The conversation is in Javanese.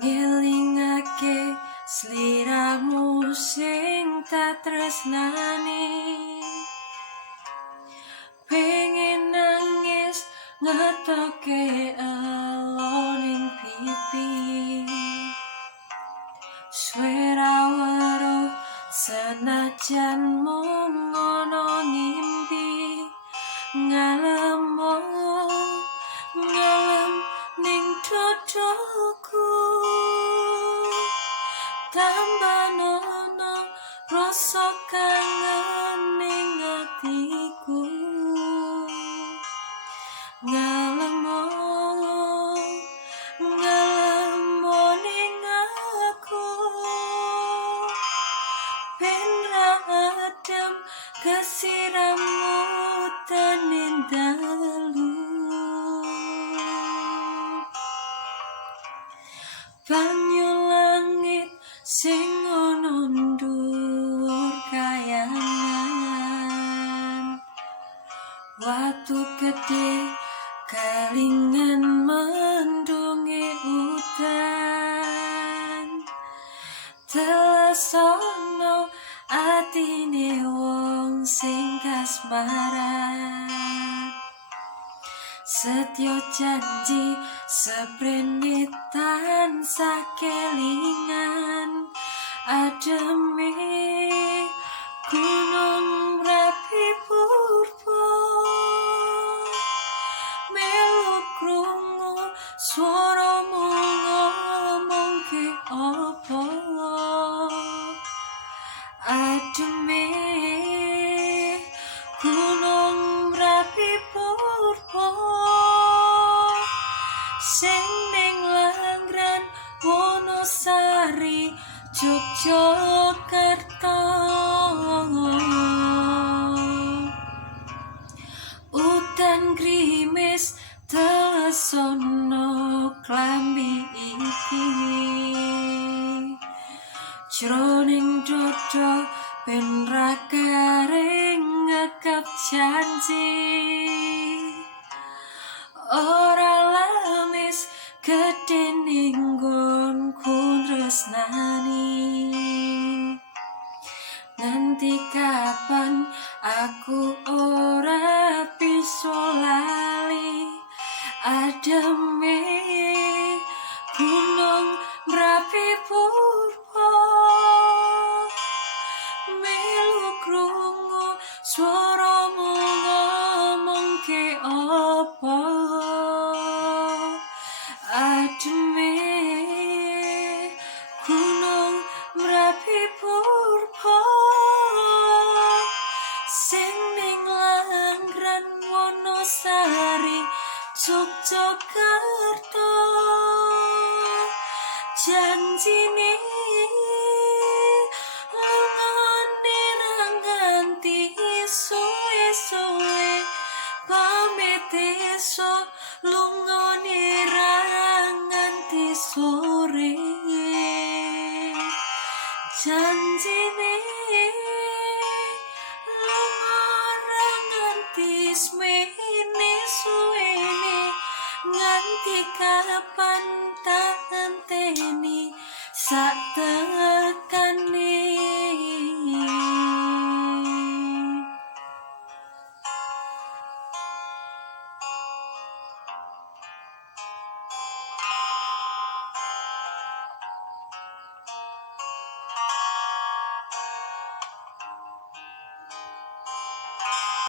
Ngelingake sliramu sing tak tresnani, pengen nangis ngetoke eloning pipi, swara weruh senajan mung ngono ngimpi, ngalem ning dodoku, tambah nono rasa kangen ning atiku, ngalem ning aku, ben ra adem kesiramu tenin dalu. Banyu langit sing ono nduwur kayangan, watu gede kelingan mendungi udan, telesono atine wong sing kasmaran, setyo janji seprene tansah kelingan, ademe gunung Merapi purba, melu krungu swaramu ngomongke apa, ademe gunung Merapi purba, sing ning Langran Wonosari Yogyakarta. Udan grimis telesono klambi iki, jroning dodo ben ra garing ngekep janji, ora lamis gedhe ning nggonku tresnani, nanti kapan aku ora bisa lali, ademe gunung Merapi purba, melu krungu swaramu ngomongke apa, ademe gunung Merapi purba, sing ning Langran Wonosari Yogyakarta. Janjine lungone ra nganti suwe-suwe, pamit esuk lungone ra nganti sore, janjine lunga nganti semene suwene, nganti kapan